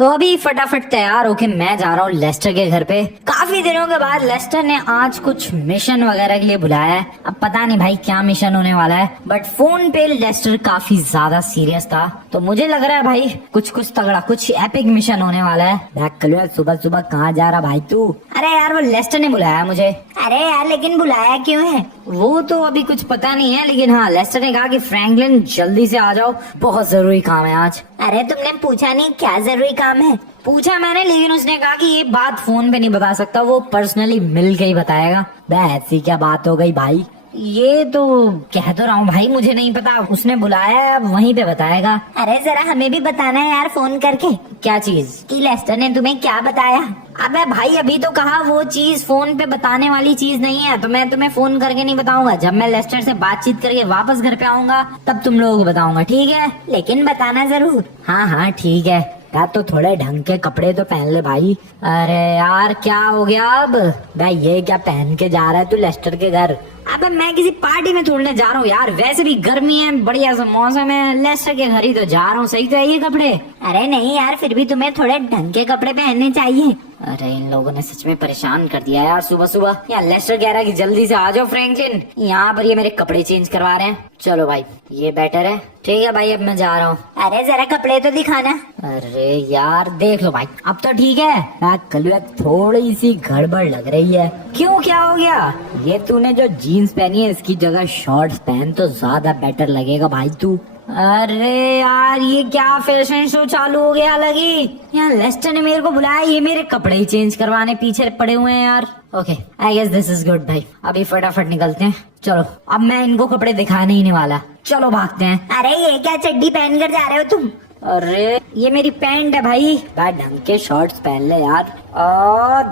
तो अभी फटाफट तैयार होके मैं जा रहा हूँ लेस्टर के घर पे। काफी दिनों के बाद लेस्टर ने आज कुछ मिशन वगैरह के लिए बुलाया है। अब पता नहीं भाई क्या मिशन होने वाला है, बट फोन पे लेस्टर काफी ज्यादा सीरियस था, तो मुझे लग रहा है भाई कुछ तगड़ा, कुछ एपिक मिशन होने वाला है। सुबह सुबह कहाँ जा रहा भाई तू? अरे यार वो लेस्टर ने बुलाया मुझे। अरे यार लेकिन बुलाया क्यों है? वो तो अभी कुछ पता नहीं है, लेकिन हाँ लेस्टर ने कहा कि फ्रैंकलिन जल्दी से आ जाओ, बहुत जरूरी काम है आज। अरे तुमने पूछा नहीं क्या जरूरी काम है? पूछा मैंने, लेकिन उसने कहा कि ये बात फोन पे नहीं बता सकता, वो पर्सनली मिल के ही बताएगा। ऐसी क्या बात हो गई भाई? ये तो कह तो रहा हूँ भाई, मुझे नहीं पता, उसने बुलाया है, अब वहीं पे बताएगा। अरे जरा हमें भी बताना है यार फोन करके। क्या चीज? कि लेस्टर ने तुम्हें क्या बताया? अबे भाई अभी तो कहा वो चीज फोन पे बताने वाली चीज नहीं है, तो मैं तुम्हें फोन करके नहीं बताऊंगा। जब मैं लेस्टर से बातचीत करके वापस घर पे आऊंगा तब तुम लोगों को बताऊंगा, ठीक है? लेकिन बताना जरूर। हाँ हाँ ठीक है। यार तो थोड़े ढंग के कपड़े तो पहन ले भाई। अरे यार क्या हो गया अब? भाई ये क्या पहन के जा रहा है तू लेस्टर के घर? अबे मैं किसी पार्टी में थोड़ने जा रहा हूँ यार, वैसे भी गर्मी है, बढ़िया सा मौसम है, लेस्टर के घर ही तो जा रहा हूँ, सही तो है ये कपड़े? अरे नहीं यार, फिर भी तुम्हें थोड़े ढंग के कपड़े पहनने चाहिए। अरे इन लोगों ने सच में परेशान कर दिया यार सुबह सुबह। यार लेस्टर कह रहा है कि जल्दी से आ जाओ फ्रैंकलिन, यहाँ पर ये मेरे कपड़े चेंज करवा रहे हैं। चलो भाई ये बेटर है। ठीक है भाई अब मैं जा रहा हूँ। अरे जरा कपड़े तो दिखाना। अरे यार देख लो भाई, अब तो ठीक है। कल थोड़ी सी गड़बड़ लग रही है। क्यों, क्या हो गया? ये तूने जो जीन्स पहनी है इसकी जगह शॉर्ट्स पहन तो ज्यादा बेटर लगेगा भाई तू। अरे यार ये क्या फैशन शो चालू हो गया लगी? यार लेस्टर ने मेरे को बुलाया, ये मेरे कपड़े ही चेंज करवाने पीछे पड़े हुए हैं यार। Okay I guess this is good भाई, अभी फटाफट निकलते हैं। चलो अब मैं इनको कपड़े दिखाने ही नहीं वाला, चलो भागते हैं। अरे ये क्या चड्डी पहन कर जा रहे हो तुम? अरे ये मेरी पैंट है भाई, ढंग के शॉर्ट्स पहन ले यार।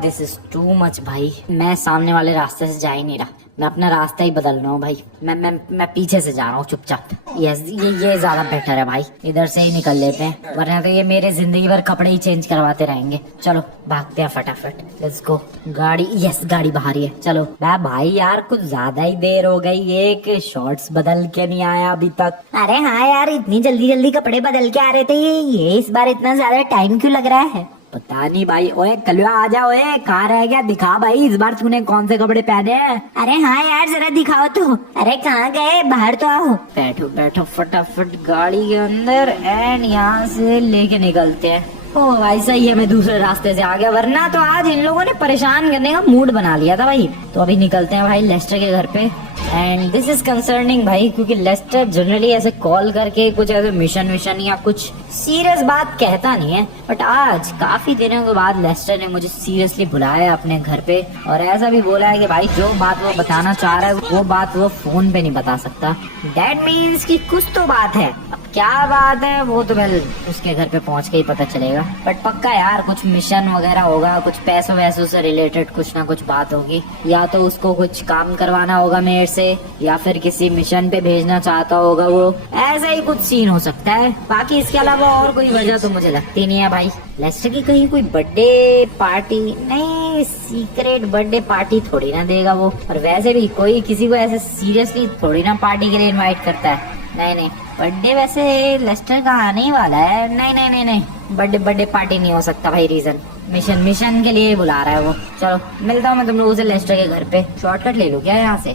दिस इज टू मच भाई, मैं सामने वाले रास्ते से जा ही नहीं रहा, मैं अपना रास्ता ही बदल रहा हूँ भाई। मैं पीछे से जा रहा हूँ चुपचाप। यस ये ज्यादा बेटर है भाई, इधर से ही निकल लेते हैं, वरना तो ये मेरे जिंदगी भर कपड़े ही चेंज करवाते रहेंगे। चलो भागते हैं फटाफट, लेट्स गो। गाड़ी, यस गाड़ी बाहर ही है, चलो। भाई यार कुछ ज्यादा ही देर हो गई, एक शॉर्ट्स बदल के नहीं आया अभी तक। अरे हाँ यार इतनी जल्दी जल्दी कपड़े बदल के आ रहे थे, ये इस बार इतना ज्यादा टाइम क्यों लग रहा है? पता नहीं भाई। ओए कलुआ आ जा, ओए कहाँ रह गया? दिखा भाई इस बार तूने कौन से कपड़े पहने हैं? अरे हाँ यार जरा दिखाओ तो। अरे कहाँ गए, बाहर तो आओ। बैठो बैठो फटाफट गाड़ी के अंदर एंड यहाँ से लेके निकलते हैं। ओ भाई सही है, मैं दूसरे रास्ते से आ गया, वरना तो आज इन लोगों ने परेशान करने का मूड बना लिया था भाई। तो अभी निकलते हैं भाई लेस्टर के घर पे। एंड दिस इज कंसर्निंग भाई, क्योंकि लेस्टर जनरली ऐसे कॉल करके कुछ ऐसे मिशन या कुछ सीरियस बात कहता नहीं है, बट आज काफी दिनों के बाद लेस्टर ने मुझे सीरियसली बुलाया अपने घर पे, और ऐसा भी बोला है कि भाई जो बात वो बताना चाह रहा है वो बात वो फोन पे नहीं बता सकता। दैट मीन्स कि कुछ तो बात है, अब क्या बात है वो तो वेल उसके घर पे पहुंच के ही पता चलेगा, बट पक्का यार कुछ मिशन वगैरह होगा, कुछ पैसों वैसों से रिलेटेड कुछ ना कुछ बात होगी, या तो उसको कुछ काम करवाना होगा मेरे से, या फिर किसी मिशन पे भेजना चाहता होगा वो, ऐसा ही कुछ सीन हो सकता है। बाकी इसके अलावा और कोई वजह तो मुझे लगती नहीं है भाई। लेस्टर की कहीं कोई बर्थडे पार्टी नहीं, सीक्रेट बर्थडे पार्टी थोड़ी ना देगा वो, और वैसे भी कोई किसी को ऐसे सीरियसली थोड़ी ना पार्टी के लिए इनवाइट करता है। नहीं बर्थडे वैसे लेस्टर का आने ही वाला है, नहीं बर्थडे पार्टी नहीं हो सकता भाई। रीजन मिशन के लिए बुला रहा है वो। चलो मिलता हूँ मैं तुम लोगों से लेस्टर के घर पे। शॉर्टकट ले लूँ क्या यहाँ से?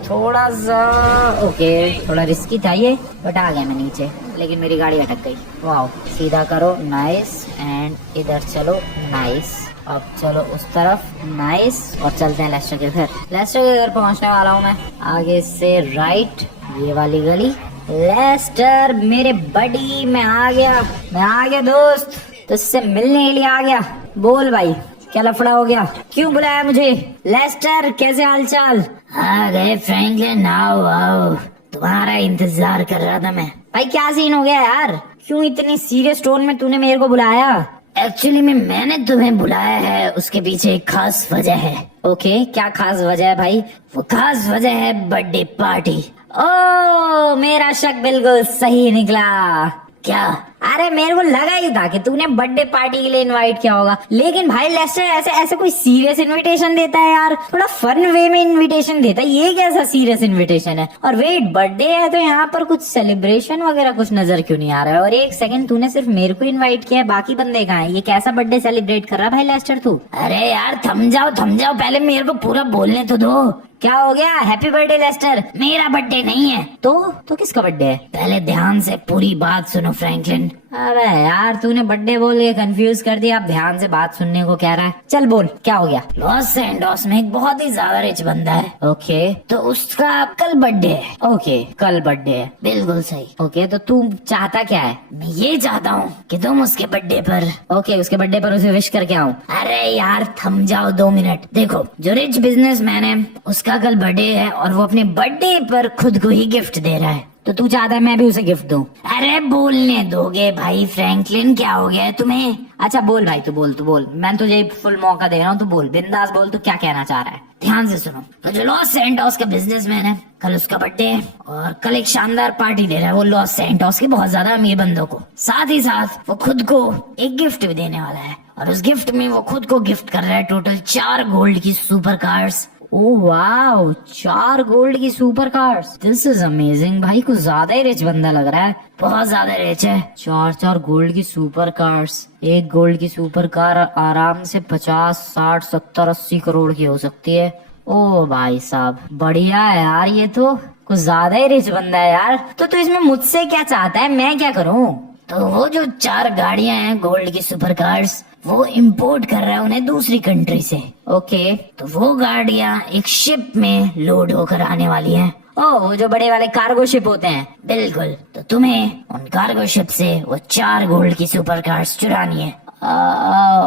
थोड़ा सा ओके, थोड़ा रिस्की था ये, बट आ गया मैं नीचे, लेकिन मेरी गाड़ी अटक गई। वाह, सीधा करो, नाइस, एंड इधर चलो, नाइस, अब चलो उस तरफ, नाइस, और चलते हैं लेस्टर के घर। लेस्टर के घर पहुंचने वाला हूँ मैं, आगे से राइट, ये वाली गली। लेस्टर मेरे बडी, मैं आ गया दोस्त, तुझसे मिलने के लिए आ गया। बोल भाई क्या लफड़ा हो गया, क्यों बुलाया मुझे? लेस्टर कैसे हालचाल? आ गए फ्रैंकलिन, आओ, तुम्हारा इंतजार कर रहा था मैं। भाई क्या सीन हो गया यार, क्यों इतनी सीरियस टोन में तूने मेरे को बुलाया? एक्चुअली में मैंने तुम्हें बुलाया है, उसके पीछे एक खास वजह है। ओके क्या खास वजह है भाई? वो खास वजह है बर्थडे पार्टी। ओ मेरा शक बिल्कुल सही निकला। क्या अरे मेरे को लगा ही था कि तूने बर्थडे पार्टी के लिए इनवाइट किया होगा, लेकिन भाई लेस्टर ऐसे ऐसे कोई सीरियस इनविटेशन देता है यार, थोड़ा फन वे में इनविटेशन देता है, ये कैसा सीरियस इनविटेशन है? और वेट, बर्थडे है तो यहाँ पर कुछ सेलिब्रेशन वगैरह कुछ नजर क्यों नहीं आ रहा है? और एक सेकंड, तूने सिर्फ मेरे को इनवाइट किया है, बाकी बंदे कहाँ हैं? ये कैसा बर्थडे सेलिब्रेट कर रहा है भाई लेस्टर तू? अरे यार थम जाओ, पहले मेरे को पूरा बोलने तो दो। क्या हो गया? Happy birthday Lester. मेरा बर्थडे नहीं है तो किसका बर्थडे है? पहले ध्यान से पूरी बात सुनो फ्रैंकलिन। अबे यार तूने बर्थडे बोल के कंफ्यूज कर दिया, अब ध्यान से बात सुनने को कह रहा है। चल बोल, क्या हो गया? लॉस सैंटोस में एक बहुत ही ज्यादा रिच बंदा है, ओके, तो उसका कल बर्थडे है। ओके, कल बर्थडे है, बिल्कुल सही। ओके, तो तू चाहता क्या है? मैं ये चाहता हूँ कि तुम उसके बर्थडे पर, ओके, उसके बर्थडे पर उसे विश करके आओ। अरे यार थम जाओ 2 मिनट। देखो, जो रिच बिजनेसमैन है उसका कल बर्थडे है और वो अपने बर्थडे पर खुद को ही गिफ्ट दे रहा है, तो तू चाहता है मैं भी उसे गिफ्ट दूं? अरे बोलने दोगे भाई फ्रैंकलिन, क्या हो गया है तुम्हें? अच्छा बोल भाई, तू बोल, मैं तुझे फुल मौका दे रहा हूँ, तू बोल, बिंदास बोल, तू क्या कहना चाह रहा है? ध्यान से सुनो, तो जो लॉस सैंटोस का बिजनेसमैन है, कल उसका बर्थडे है और कल एक शानदार पार्टी दे रहा है वो लॉस सैंटोस के बहुत ज्यादा अमीर बंदों को। साथ ही साथ वो खुद को एक गिफ्ट भी देने वाला है और उस गिफ्ट में वो खुद को गिफ्ट कर रहा है टोटल 4 गोल्ड की super cars. Oh wow, 4 gold की super cars, this is amazing. भाई कुछ ज्यादा ही रिच बंदा लग रहा है, बहुत ज्यादा रिच है। 4 गोल्ड की सुपर कार्स, एक गोल्ड की सुपर कार आराम से 50, 60, 70, 80 करोड़ की हो सकती है। ओ भाई साहब, बढ़िया है यार, ये तो कुछ ज्यादा ही रिच बंदा है यार। तो तू इसमें मुझसे क्या चाहता है, मैं क्या करूं? तो वो जो 4 गाड़ियां हैं गोल्ड की सुपर कार्स, वो इंपोर्ट कर रहा है उन्हें दूसरी कंट्री से। ओके, तो वो गाड़ियां एक शिप में लोड होकर आने वाली हैं। ओह, वो जो बड़े वाले कार्गो शिप होते हैं, बिल्कुल। तो तुम्हें उन कार्गो शिप से वो 4 गोल्ड की सुपर कार्स चुरानी है।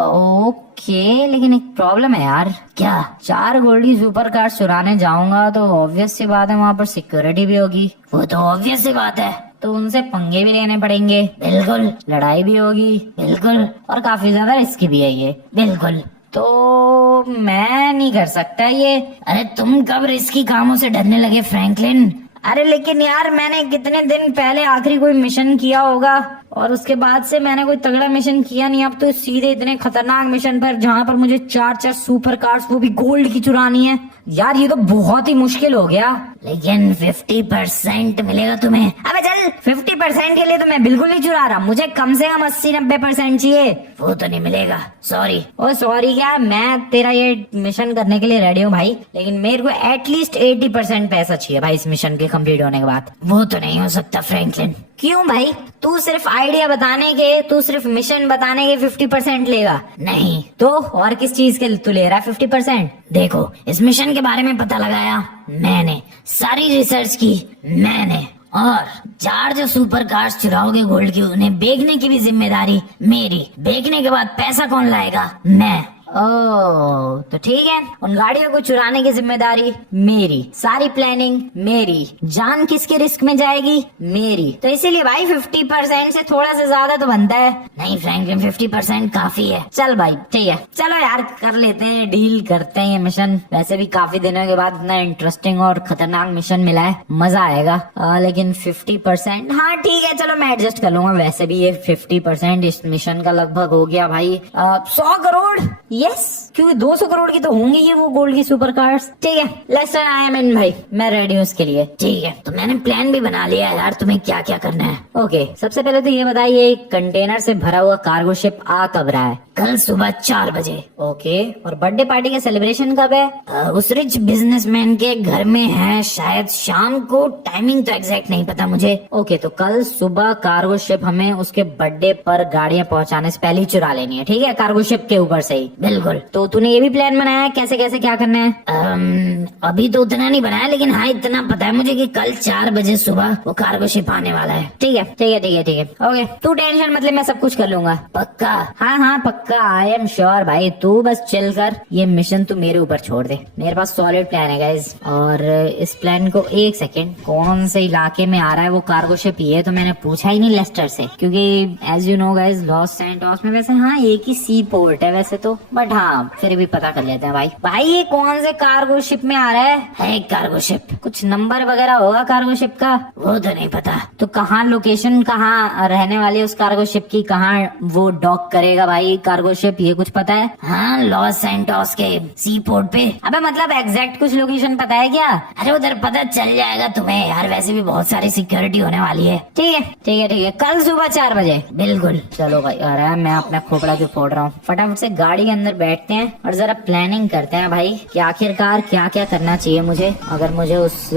ओके, लेकिन एक प्रॉब्लम है यार। क्या? 4 गोल्ड की सुपर कार्स चुराने जाऊंगा तो ऑब्वियस सी बात है वहाँ पर सिक्योरिटी भी होगी। वो तो ऑब्वियस सी बात है, तो उनसे पंगे भी लेने पड़ेंगे, बिल्कुल, लड़ाई भी होगी, बिल्कुल, और काफी ज्यादा रिस्की भी है ये, बिल्कुल। तो मैं नहीं कर सकता ये। अरे तुम कब रिस्की कामों से डरने लगे फ्रैंकलिन? अरे लेकिन यार मैंने कितने दिन पहले आखिरी कोई मिशन किया होगा और उसके बाद से मैंने कोई तगड़ा मिशन किया नहीं। अब तो सीधे इतने खतरनाक मिशन पर जहाँ पर मुझे 4 सुपर कार्स, वो भी गोल्ड की चुरानी है। यार ये तो बहुत ही मुश्किल हो गया। लेकिन 50% मिलेगा तुम्हें। अबे चल, 50% के लिए तो मैं बिल्कुल नहीं चुरा रहा, मुझे कम से कम 80-90% चाहिए। वो तो नहीं मिलेगा, सॉरी। ओ सॉरी क्या, मैं तेरा ये मिशन करने के लिए रेडी हूँ भाई, लेकिन मेरे को एटलीस्ट 80% पैसा चाहिए भाई इस मिशन के कंप्लीट होने के बाद। वो तो नहीं हो सकता फ्रैंकलिन। क्यों भाई? तू सिर्फ आइडिया बताने के, तू सिर्फ मिशन बताने के 50% लेगा? नहीं तो और किस चीज के तू ले रहा है 50%? देखो, इस मिशन के बारे में पता लगाया मैंने, सारी रिसर्च की मैंने, और 4 जो सुपर कार्स चुराओगे गोल्ड की, उन्हें बेचने की भी जिम्मेदारी मेरी। बेचने के बाद पैसा कौन लाएगा? मैं। ओह, तो ठीक है, उन गाड़ियों को चुराने की जिम्मेदारी मेरी, सारी प्लानिंग मेरी, जान किसके रिस्क में जाएगी? मेरी। तो इसीलिए भाई 50% से थोड़ा सा ज्यादा तो बनता है। नहीं फ्रैंकलिन, 50% काफी है। चल भाई ठीक है, चलो यार कर लेते हैं, डील करते हैं ये मिशन। वैसे भी काफी दिनों के बाद इतना इंटरेस्टिंग और खतरनाक मिशन मिला है, मजा आएगा। लेकिन 50%, हाँ ठीक है, चलो मैं एडजस्ट कर लूंगा। वैसे भी ये 50% इस मिशन का लगभग हो गया भाई 100 करोड़। यस, क्योंकि 200 करोड़ की तो होंगी ही वो गोल्ड की सुपर कार्स। ठीक है लेट्स आई एम इन भाई, मैं रेडी हूँ उसके लिए। ठीक है, तो मैंने प्लान भी बना लिया है यार, तुम्हें क्या क्या करना है। ओके, सबसे पहले तो ये बताइए, कंटेनर से भरा हुआ कार्गो शिप आ कब रहा है? कल सुबह 4 बजे। ओके, और बर्थडे पार्टी का सेलिब्रेशन कब है? उस रिच बिजनेसमैन के घर में है, शायद शाम को, टाइमिंग तो एग्जैक्ट नहीं पता मुझे। ओके, तो कल सुबह कार्गो शिप हमें उसके बर्थडे पर गाड़ियां पहुंचाने से पहले ही चुरा लेनी है, ठीक है, कार्गो शिप के ऊपर से ही। बिल्कुल। तो तूने ये भी प्लान बनाया है कैसे कैसे क्या करना है? अभी तो उतना नहीं बनाया, लेकिन हाँ इतना पता है मुझे कि कल 4 बजे सुबह वो कार्गो शिप आने वाला है। ठीक है ठीक है ठीक है ठीक है, ओके, तू टेंशन मतलब, मैं सब कुछ कर लूंगा। पक्का? हाँ हाँ पक्का। पक्का आई एम श्योर भाई, तू बस चिल कर, ये मिशन तू मेरे ऊपर छोड़ दे, मेरे पास सॉलिड प्लान है गाइस। और इस प्लान को एक सेकेंड, कौन से इलाके में आ रहा है वो कार्गो शिप, ये तो मैंने पूछा ही नहीं लेस्टर से, क्योंकि as you know guys Los Santos में वैसे हाँ एक ही सी पोर्ट है वैसे तो, बट हाँ फिर भी पता कर लेते हैं भाई। भाई ये कौन से कार्गो शिप में आ रहा है कार्गो शिप, कुछ नंबर वगैरह होगा कार्गो शिप का, वो तो नहीं पता। तो कहाँ लोकेशन, कहाँ रहने वाली उस कार्गो शिप की, कहाँ वो डॉक करेगा भाई कार्गो शिप, ये कुछ पता है? हाँ लॉस सैंटोस के सी पोर्ट पे। अबे मतलब एग्जैक्ट कुछ लोकेशन पता है क्या? अरे उधर पता चल जाएगा तुम्हें यार, वैसे भी बहुत सारी सिक्योरिटी होने वाली है। ठीक है ठीक है ठीक है, कल सुबह 4 बजे बिल्कुल। चलो भाई, अरे मैं अपना खोपड़ा क्यों फोड़ रहा हूँ, फटाफट से गाड़ी के अंदर बैठते हैं और जरा प्लानिंग करते हैं भाई कि आखिरकार क्या क्या करना चाहिए मुझे, अगर मुझे उस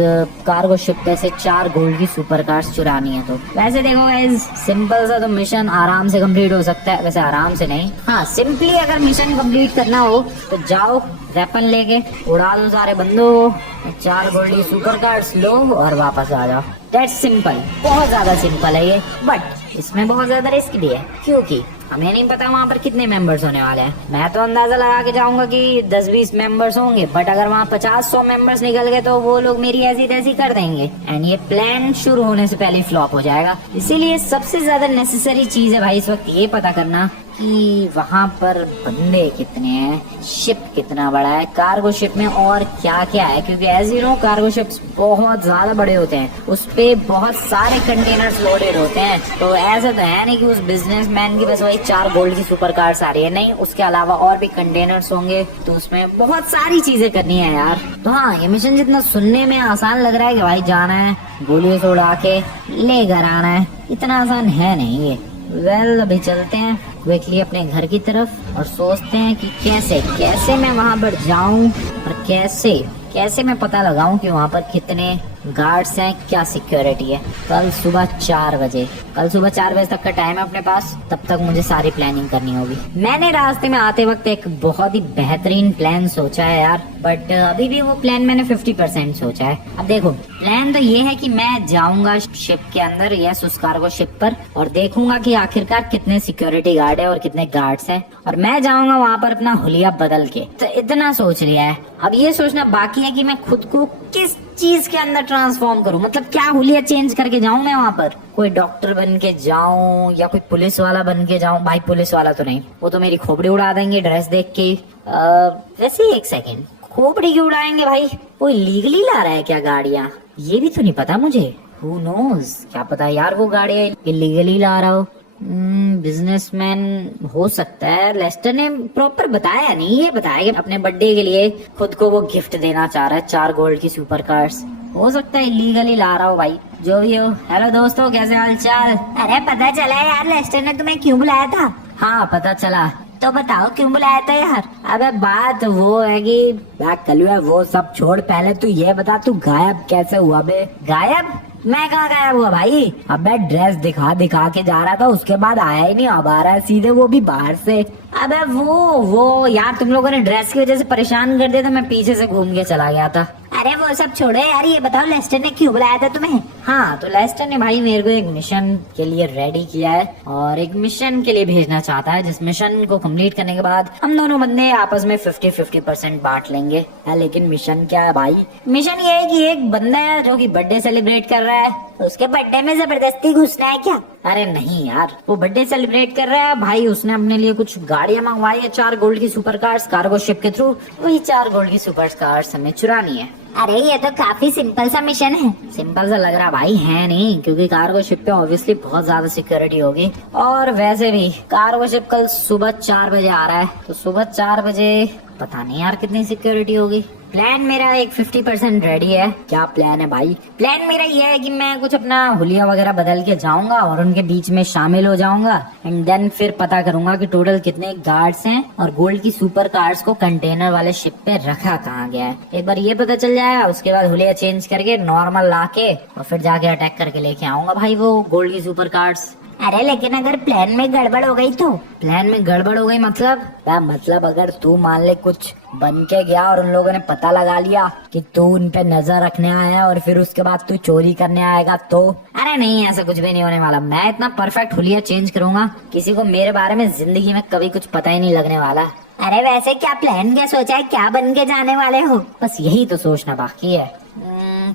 कार्गो शिप पे से 4 गोल्ड की सुपर कार्स चुरानी है तो। वैसे देखो गाइस, सिंपल सा तो मिशन आराम से कंप्लीट हो सकता है, वैसे आराम से नहीं, हाँ सिंपली अगर मिशन कंप्लीट करना हो तो जाओ वेपन लेके उड़ा दो सारे बंदों को, 4 गोल्ड की सुपर कार्स लो और वापस आ जाओ। दैट्स सिंपल, बहुत ज्यादा सिंपल है ये, बट इसमें बहुत ज्यादा रिस्क भी है, क्योंकि हमें नहीं पता वहाँ पर कितने मेंबर्स होने वाले हैं। मैं तो अंदाजा लगा के जाऊंगा कि 10-20 मेंबर्स होंगे, बट अगर वहाँ 50-100 मेंबर्स निकल गए तो वो लोग मेरी ऐसी तैसी कर देंगे एंड ये प्लान शुरू होने से पहले फ्लॉप हो जाएगा। इसीलिए सबसे ज्यादा नेसेसरी चीज है भाई इस वक्त ये पता करना कि वहाँ पर बंदे कितने हैं, शिप कितना बड़ा है, कार्गो शिप में और क्या क्या है, क्योंकि as you know cargo ships बहुत ज्यादा बड़े होते हैं, उस पे बहुत सारे कंटेनर्स लोडेड होते हैं। तो ऐसा तो है नहीं कि उस बिजनेसमैन की बस वही 4 गोल्ड की सुपर कार्स आ रही है, नहीं उसके अलावा और भी कंटेनर्स होंगे, तो उसमें बहुत सारी चीजें करनी है यार। तो हाँ ये मिशन जितना सुनने में आसान लग रहा है कि भाई जाना है गोलियों से उड़ा के लेकर आना है, इतना आसान है नहीं ये। वेल अभी चलते हैं क्विकली अपने घर की तरफ और सोचते हैं कि कैसे मैं वहां पर जाऊं और कैसे मैं पता लगाऊं कि वहां पर कितने गार्ड्स हैं, क्या सिक्योरिटी है। कल सुबह 4 बजे तक का टाइम है अपने पास, तब तक मुझे सारी प्लानिंग करनी होगी। मैंने रास्ते में आते वक्त एक बहुत ही बेहतरीन प्लान सोचा है यार, बट अभी भी वो प्लान मैंने 50% सोचा है। अब देखो प्लान तो ये है कि मैं जाऊंगा शिप के अंदर, यस उस कार्गो शिप पर, और देखूंगा कि आखिरकार कितने सिक्योरिटी गार्ड है और कितने गार्ड्स हैं, और मैं जाऊंगा वहाँ पर अपना हुलिया बदल के। तो इतना सोच लिया है, अब ये सोचना बाकी है कि मैं खुद को किस चीज के अंदर ट्रांसफॉर्म करूं, मतलब क्या हुलिया चेंज करके जाऊं मैं वहाँ पर, कोई डॉक्टर बन के जाऊं या कोई पुलिस वाला बन के जाऊं। भाई पुलिस वाला तो नहीं, वो तो मेरी खोपड़ी उड़ा देंगे ड्रेस देख के। वैसे एक सेकेंड, खोपड़ी क्यों उड़ाएंगे भाई, कोई लीगली ला रहा है क्या गाड़ियाँ, ये भी तो नहीं पता मुझे, हु नोज, क्या पता यार वो गाड़ियाँ इलीगली ला रहा हो। बिजनेसमैन हो सकता है, लेस्टर ने प्रॉपर बताया नहीं, ये बताया कि अपने बर्थडे के लिए खुद को वो गिफ्ट देना चाह रहा है 4 गोल्ड की सुपर कार्स, हो सकता है इलीगली ला रहा हो भाई, जो भी हो। हेलो दोस्तों, कैसे हाल चाल? अरे पता चला यार लेस्टर ने तुम्हें क्यों बुलाया था? हाँ पता चला, तो बताओ क्यों बुलाया था यार? अबे बात वो है कि कलुआ वो सब छोड़, पहले तू ये बता तू गायब कैसे हुआ बे? गायब? मैं कहाँ गायब हुआ भाई? अबे ड्रेस दिखा के जा रहा था, उसके बाद आया ही नहीं, अब आ रहा है सीधे, वो भी बाहर से। अबे वो यार तुम लोगों ने ड्रेस की वजह से परेशान कर दिया था, मैं पीछे से घूम के चला गया था। अरे वो सब छोड़ो यार, ये बताओ लेस्टर ने क्यों बुलाया था तुम्हें? हाँ तो लेस्टर ने भाई मेरे को एक मिशन के लिए रेडी किया है और एक मिशन के लिए भेजना चाहता है, जिस मिशन को कंप्लीट करने के बाद हम दोनों बंदे आपस में 50-50% बांट लेंगे। लेकिन मिशन क्या है भाई? मिशन ये है कि एक बंदा है जो कि बर्थडे सेलिब्रेट कर रहा है, उसके बर्थडे में जबरदस्ती घुसना है क्या? अरे नहीं यार, वो बर्थडे सेलिब्रेट कर रहा है भाई, उसने अपने लिए कुछ गाड़ियां मंगवाई है 4 गोल्ड की सुपर कार्स कार्गो शिप के थ्रू, वही 4 गोल्ड की सुपर कार्स हमें चुरानी है। अरे ये तो काफी सिंपल सा मिशन है। सिंपल सा लग रहा भाई, है नहीं, क्योंकि कार्गो शिप पे ऑब्वियसली बहुत ज्यादा सिक्योरिटी होगी, और वैसे भी कार्गो शिप कल सुबह 4 बजे आ रहा है, तो सुबह 4 बजे पता नहीं यार कितनी सिक्योरिटी होगी। प्लान मेरा एक 50% रेडी है। क्या प्लान है भाई? प्लान मेरा ये है कि मैं कुछ अपना हुलिया वगैरह बदल के जाऊंगा और उनके बीच में शामिल हो जाऊंगा, एंड देन फिर पता करूंगा कि टोटल कितने गार्ड्स हैं और गोल्ड की सुपर कार्स को कंटेनर वाले शिप पे रखा कहाँ गया है। एक बार ये पता चल जाएगा, उसके बाद हुलिया चेंज करके नॉर्मल ला के और फिर जाके अटैक करके लेके आऊंगा भाई वो गोल्ड की सुपर कार्स। अरे लेकिन अगर प्लान में गड़बड़ हो गई तो? प्लान में गड़बड़ हो गई मतलब अगर तू मान ले कुछ बन के गया और उन लोगों ने पता लगा लिया कि तू उन पे नजर रखने आया और फिर उसके बाद तू चोरी करने आएगा तो? अरे नहीं, ऐसा कुछ भी नहीं होने वाला। मैं इतना परफेक्ट हुलिया चेंज करूंगा, किसी को मेरे बारे में जिंदगी में कभी कुछ पता ही नहीं लगने वाला। अरे वैसे क्या प्लान क्या सोचा है, क्या बन के जाने वाले हो? बस यही तो सोचना बाकी है।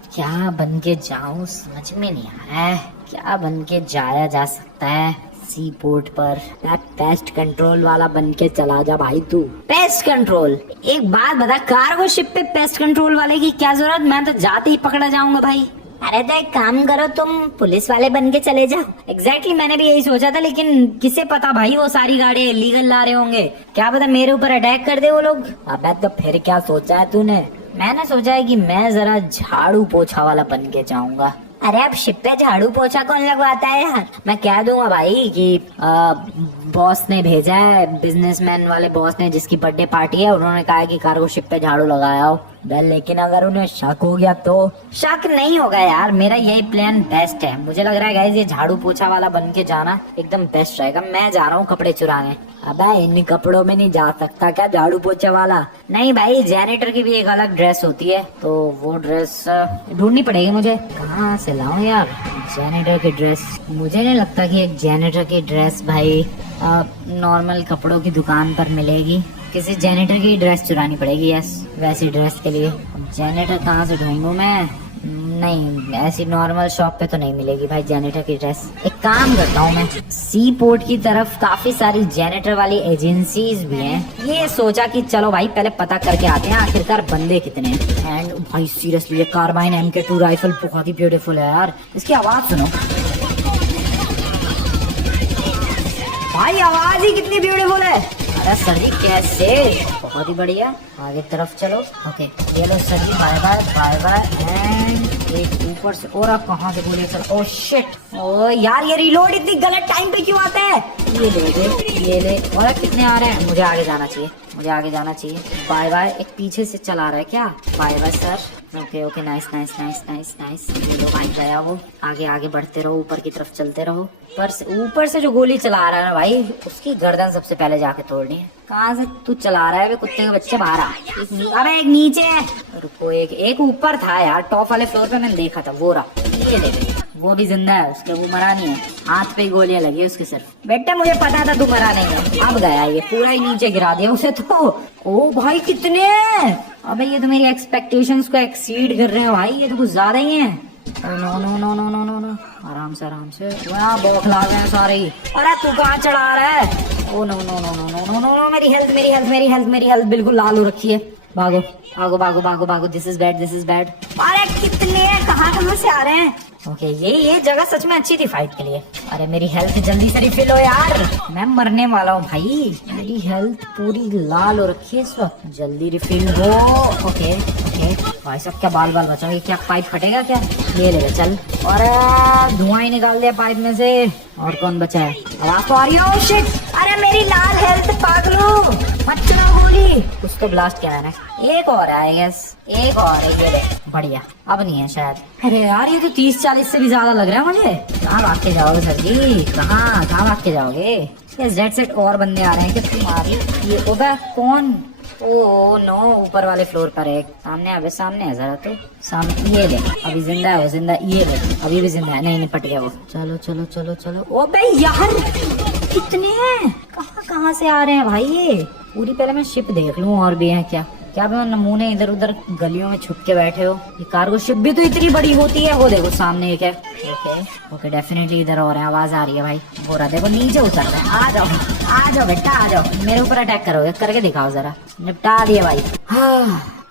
क्या बन के जाऊं समझ में नहीं आ रहा है। क्या बन के जाया जा सकता है? सी पोर्ट पर पेस्ट कंट्रोल वाला बन के चला जा भाई तू। Pest control? एक बात बता, कार्गो शिप पे पेस्ट कंट्रोल वाले की क्या जरूरत? मैं तो जाते ही पकड़ा जाऊंगा भाई। अरे तो एक काम करो, तुम पुलिस वाले बन के चले जाओ। एग्जैक्टली मैंने भी यही सोचा था, लेकिन किसे पता भाई वो सारी गाड़ियां इलीगल ला रहे होंगे, क्या पता मेरे ऊपर अटैक कर दे वो लोग। अबे तो फिर क्या सोचा है तूने? मैंने सोचा है कि मैं जरा झाड़ू पोछा वाला बन के जाऊंगा। अरे अब शिप पे झाड़ू पोछा कौन लगवाता है यार? मैं कह दूंगा भाई कि बॉस ने भेजा है, बिजनेसमैन वाले बॉस ने, जिसकी बर्थडे पार्टी है, उन्होंने कहा है कि कार्गो शिप पे झाड़ू लगाया हो। लेकिन अगर उन्हें शक हो गया तो? शक नहीं होगा यार, मेरा यही प्लान बेस्ट है। मुझे लग रहा है गाइस ये झाड़ू पोछा वाला बन के जाना एकदम बेस्ट रहेगा। मैं जा रहा हूँ कपड़े चुराने। अबे इन कपड़ों में नहीं जा सकता क्या झाड़ू पोछा वाला? नहीं भाई, जेनेटर की भी एक अलग ड्रेस होती है, तो वो ड्रेस ढूंढनी पड़ेगी मुझे। कहाँ से लाऊं यार जेनेटर की ड्रेस? मुझे नहीं लगता कि एक जेनेटर की ड्रेस भाई नॉर्मल कपड़ों की दुकान पर मिलेगी। किसी जेनेटर की ड्रेस चुरानी पड़ेगी। यस, वैसी ड्रेस के लिए जेनेटर कहाँ से ढूंढूं मैं? नहीं, ऐसी नॉर्मल शॉप पे तो नहीं मिलेगी भाई जेनेटर की ड्रेस। एक काम करता हूँ, मैं सी पोर्ट की तरफ काफी सारी जेनेटर वाली एजेंसीज भी हैं। ये सोचा कि चलो भाई पहले पता करके आते हैं आखिरकार बंदे कितने हैं। एंड भाई सीरियसली ये कार्बाइन MK2 राइफल बहुत ही ब्यूटीफुल है यार। इसकी आवाज सुनो भाई, आवाज ही कितनी ब्यूटीफुल है। अरे सर जी कैसे? बहुत ही बढ़िया, आगे तरफ चलो। ओके ये लो sir ji, bye bye bye bye. And एक ऊपर से, और आप कहाँ से गोली चल? ओह शिट, ओ यार ये रिलोड इतनी गलत टाइम पे क्यों आता है? ये ले। और कितने आ रहे हैं? मुझे आगे जाना चाहिए। Bye bye. एक पीछे से चला रहा है क्या? Bye bye sir. Okay nice. ये लो भाई गया वो। आगे बढ़ते रहो, ऊपर की तरफ चलते रहो। ऊपर से जो गोली चला रहा है ना भाई, उसकी गर्दन सबसे पहले जाके तोड़नी है। कहाँ से तू चला रहा है कुत्ते के बच्चे? बाहर आ। अबे एक नीचे है, रुको। एक ऊपर था यार, टॉप वाले फ्लोर पे मैंने देखा था, वो रहा। ये ले, वो भी जिंदा है, उसके वो मरा नहीं है, हाथ पे गोलियां लगी है उसके सिर्फ। बेटा मुझे पता था तू मरा नहीं है। अब गया ये, पूरा ही नीचे गिरा दिया उसे तो। ओ भाई कितने? अबे ये तो मेरी एक्सपेक्टेशंस को एक्सीड कर रहे हैं भाई, ये तो कुछ ज्यादा ही है। नो, आराम से। वहाँ बौखला गए सारे ही। अरे तू कहाँ चढ़ा रहा है? ओ नो, मेरी हेल्थ बिल्कुल लाल हो रखी है। भागो। This is bad. अरे कितने कहाँ से आ रहे हैं? ओके ये जगह सच में अच्छी थी फाइट के लिए। अरे मेरी हेल्थ जल्दी से रिफिल हो यार, मैं मरने वाला हूँ भाई। मेरी हेल्थ पूरी लाल हो रखी है इस वक्त, जल्दी रिफिल हो। ओके भाई साहब क्या बाल बचाओगे? क्या पाइप फटेगा क्या? ये ले चल। और धुआं ही निकाल दिया पाइप में से। और कौन बचा है? आवाज तो आ रही है। शिट, अरे मेरी लाल हेल्थ पागलो, मत चला गोली। कुछ तो ब्लास्ट किया मैंने। एक और है यस, एक और है। ये ले, बढ़िया। अब नहीं है शायद। अरे यार ये तो 30-40 से भी ज्यादा लग रहा है मुझे। कहाँ भाग के जाओगे सर जी? कहाँ भाग के जाओगे? ये जेड सेट और बंदे आ रहे हैं कि तुम्हारी? ये ओबे कौन? ओ नो, ऊपर वाले फ्लोर पर एक सामने है जरा तो सामने। ये ले, अभी जिंदा है वो, जिंदा। ये ले, अभी भी जिंदा है। नहीं निपट गया वो। चलो। ओबे यार कितने हैं? कहाँ से आ रहे हैं भाई ये? पूरी पहले मैं शिप देख लूं और भी है क्या नमूने इधर उधर गलियों में छुप के बैठे हो। ये कार्गो शिप भी तो इतनी बड़ी होती है। वो देखो सामने एक है। ओके डेफिनेटली इधर और है, आवाज आ रही है भाई। वो रहा देखो नीचे उतर रहा है। आ जाओ बेटा, आ जाओ। मेरे ऊपर अटैक करोगे? करके दिखाओ जरा। निपटा दिए भाई।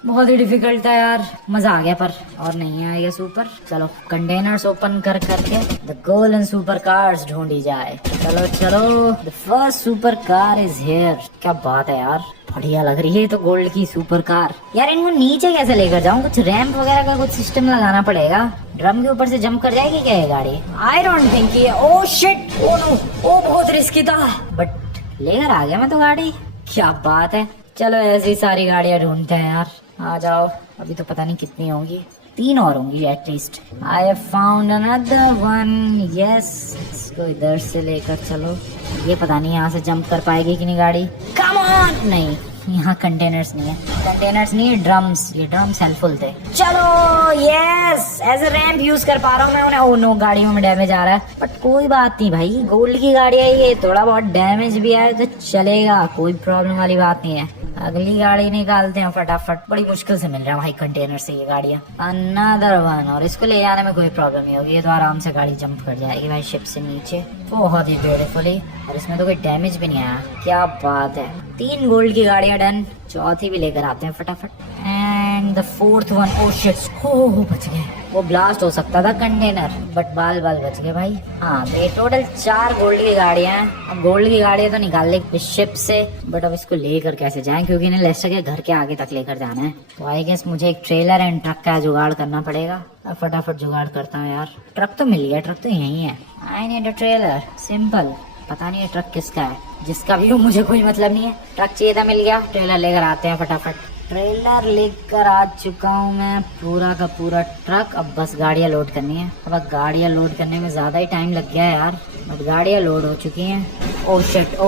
बहुत ही डिफिकल्ट था यार, मजा आ गया पर। और नहीं है ये सुपर। चलो कंटेनर्स ओपन करके द गोल्डन सुपर कार्स ढूंढी जाए। चलो the first super car is here. क्या बात है यार, बढ़िया लग रही है तो गोल्ड की सुपर कार। यार इनको नीचे कैसे लेकर जाऊं? कुछ रैंप वगैरह का कुछ सिस्टम लगाना पड़ेगा। ड्रम के ऊपर से जंप कर जाएगी क्या ये गाड़ी? आई डोंट थिंक ये। ओ शिट, ओ नो, ओ बहुत रिस्की था, बट लेकर आ गया मैं तो गाड़ी। क्या बात है। चलो ऐसी सारी गाड़ियां ढूंढते हैं यार। आ जाओ, अभी तो पता नहीं कितनी होंगी। 3 और होंगी at least. I have found another one. Yes, इसको इधर से लेकर चलो। ये पता नहीं यहाँ से जंप कर पाएगी कि नहीं गाड़ी। Come on. नहीं, यहाँ कंटेनर्स नहीं है, कंटेनर्स नहीं है, ड्रम्स। ये ड्रम्स हेल्पफुल थे। चलो, yes, as a ramp use कर पा रहा हूँ मैं उन्हें। ओह नो, गाड़ियों में डैमेज आ रहा है, बट कोई बात नहीं भाई, गोल्ड की गाड़ी है ये, थोड़ा बहुत डैमेज भी आए तो चलेगा, कोई प्रॉब्लम वाली बात नहीं है। अगली गाड़ी निकालते हैं फटाफट। बड़ी मुश्किल से मिल रहा है भाई कंटेनर से ये गाड़ियाँ। अनदर वन, और इसको ले जाने में कोई प्रॉब्लम नहीं होगी, ये तो आराम से गाड़ी जंप कर जाएगी भाई शिप से नीचे, बहुत ही ब्यूटीफुली। और इसमें तो कोई डैमेज भी नहीं आया, क्या बात है। 3 गोल्ड की गाड़ियां डन, चौथी भी लेकर आते हैं फटाफट। And the 4th one, oh shit, हो बच गए। वो ब्लास्ट हो सकता था कंटेनर, बट बाल बच गए भाई। हाँ, तो ये टोटल 4 गोल्ड की गाड़ियां हैं। अब गोल्ड की गाड़ियां तो निकाल ले शिप से, बट अब इसको लेकर कैसे जाएं, क्योंकि इन्हें लेस्टर के घर के आगे तक लेकर जाना है। तो आई गेस मुझे एक ट्रेलर एंड ट्रक का जुगाड़ करना पड़ेगा। अब फटाफट जुगाड़ करता हूँ यार। ट्रक तो मिल गया, ट्रक तो यही है। I need a trailer, simple. पता नहीं है ट्रक किसका है, जिसका भी हो मुझे कोई मतलब नहीं है। ट्रक चाहिए था, मिल गया। ट्रेलर लेकर आते हैं फटाफट। ट्रेलर लेकर आ चुका हूँ मैं, पूरा का पूरा ट्रक। अब बस गाड़ियाँ लोड करनी है। अब गाड़ियाँ लोड करने में ज्यादा ही टाइम लग गया है यार, बट गाड़ियाँ लोड हो चुकी हैं। ओ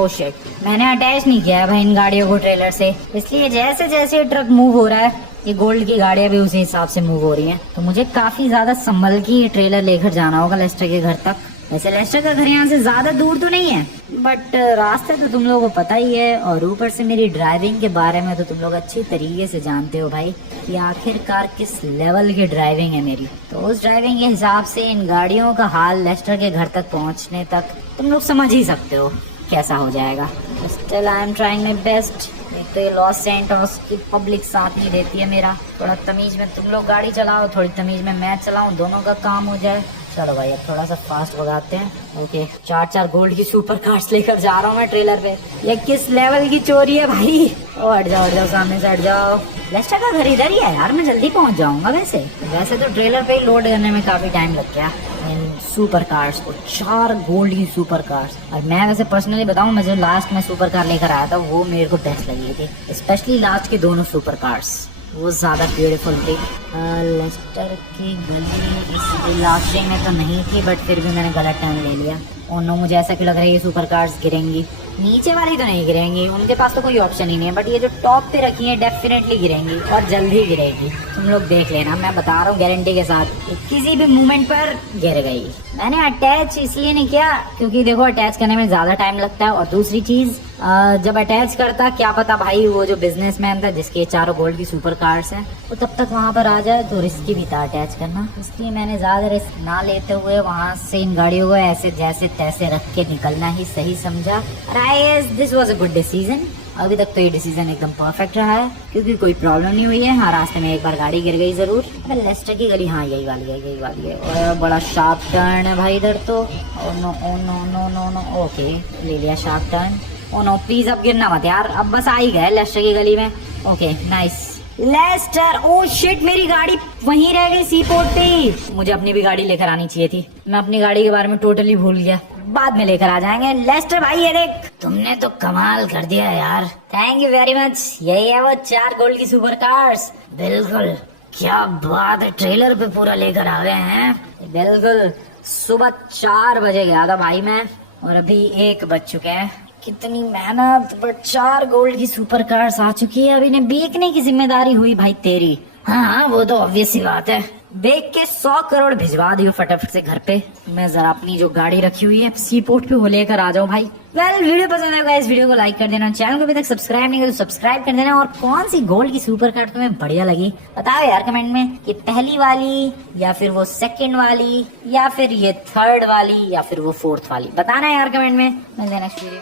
शिट, मैंने अटैच नहीं किया है भाई इन गाड़ियों को ट्रेलर से, इसलिए जैसे जैसे ट्रक मूव हो रहा है, ये गोल्ड की गाड़ियाँ भी उसी हिसाब से मूव हो रही हैं। तो मुझे काफी ज्यादा संभल के ये ट्रेलर लेकर जाना होगा लेस्टर के घर तक। वैसे लेस्टर का घर यहाँ से ज्यादा दूर तो नहीं है, बट रास्ते तो तुम लोगों को पता ही है, और ऊपर से मेरी ड्राइविंग के बारे में तो तुम लोग अच्छी तरीके से जानते हो भाई कि आखिरकार किस लेवल की ड्राइविंग है मेरी। तो उस ड्राइविंग के हिसाब से इन गाड़ियों का हाल लेस्टर के घर तक पहुँचने तक तुम लोग समझ ही सकते हो कैसा हो जाएगा। Still I am trying my best. एक तो ये लॉस सैंटोस की पब्लिक साथ नहीं देती है मेरा। थोड़ा तमीज में तुम लोग गाड़ी चलाओ, थोड़ी तमीज में मैं चलाऊं, दोनों का काम हो जाए। चलो भाई, अब थोड़ा सा फास्ट भगाते हैं। ओके, 4 गोल्ड की सुपर कार्स लेकर जा रहा हूँ मैं ट्रेलर पे। ये किस लेवल की चोरी है भाई। ओ हट जाओ, सामने से हट जाओ। लेस्टर का घर इधर ही है यार, मैं जल्दी पहुंच जाऊंगा। वैसे तो ट्रेलर पे ही लोड करने में काफी टाइम लग गया इन सुपर कार्स को। 4 गोल्ड की सुपर कार्स। और मैं वैसे पर्सनली बताऊं, मैं जो लास्ट में सुपर कार लेकर आया था वो मेरे को बेस्ट लगी थी, स्पेशली लास्ट के दोनों सुपर कार्स, वो ज्यादा ब्यूटीफुल थी। लेस्टर की गली इस इलाके में तो नहीं थी, बट फिर भी मैंने गलत टर्न ले लिया। और नो, मुझे ऐसा क्यों लग रहा है ये सुपर कार्स गिरेंगी। नीचे वाली तो नहीं गिरेंगी, उनके पास तो कोई ऑप्शन ही नहीं है, बट ये जो टॉप पे रखी है डेफिनेटली गिरेंगी, और जल्दी गिरेगी। तुम लोग देख लेना, मैं बता रहा हूँ गारंटी के साथ, किसी भी मूवमेंट पर गिर गई। मैंने अटैच इसलिए नहीं किया क्योंकि देखो अटैच करने में ज्यादा टाइम लगता है, और दूसरी चीज जब अटैच करता, क्या पता भाई वो जो बिजनेसमैन था जिसके 4 गोल्ड की सुपर कार्स हैं, वो तब तक वहाँ पर आ जाए, तो रिस्की भी था अटैच करना। इसलिए मैंने ज्यादा रिस्क ना लेते हुए वहाँ से इन गाड़ियों को ऐसे जैसे तैसे रख के निकलना ही सही समझा। This was a good decision. अभी तक तो ये डिसीजन एकदम परफेक्ट रहा है, क्योंकि कोई प्रॉब्लम नहीं हुई है। हाँ, रास्ते में एक बार गाड़ी गिर गई जरूर। लेस्टर की गली, हाँ यही वाली है। और बड़ा शार्प टर्न है भाई इधर तो। ओ नो, ओके, ले लिया sharp turn. Oh no, please अब गिरना मत यार। अब बस आ ही गए लेस्टर की गली में। Okay, nice. Lester, oh shit, मेरी गाड़ी वहीं रह गई सी पोर्ट पे ही। मुझे अपनी भी गाड़ी लेकर आनी चाहिए थी, मैं अपनी गाड़ी के बारे में टोटली भूल गया। बाद में लेकर आ जाएंगे। लेस्टर भाई, ये देख, तुमने तो कमाल कर दिया यार, थैंक यू वेरी मच। यही है वो 4 गोल्ड की सुपर कार्स। बिल्कुल, क्या बात है, ट्रेलर पे पूरा लेकर आ गए हैं। बिल्कुल, सुबह 4 बजे गया था भाई मैं, और अभी 1 बज चुके हैं। कितनी मेहनत, बट 4 गोल्ड की सुपर कार्स आ चुकी है। अब इन्हें बेचने की जिम्मेदारी हुई भाई तेरी। हाँ, वो तो ऑब्वियस सी बात है। देख के 100 करोड़ भिजवा दियो फटाफट से घर पे। मैं जरा अपनी जो गाड़ी रखी हुई है सी पोर्ट पे वो लेकर आ जाऊं भाई। वीडियो पसंद आएगा, इस वीडियो को लाइक कर देना, चैनल को अभी तक सब्सक्राइब नहीं किया तो सब्सक्राइब कर देना। और कौन सी गोल्ड की सुपर कार तुम्हें बढ़िया लगी बताओ यार कमेंट में, कि पहली वाली, या फिर वो 2nd वाली, या फिर ये 3rd वाली, या फिर वो 4th वाली। बताना यार कमेंट में। मिलते हैं नेक्स्ट वीडियो।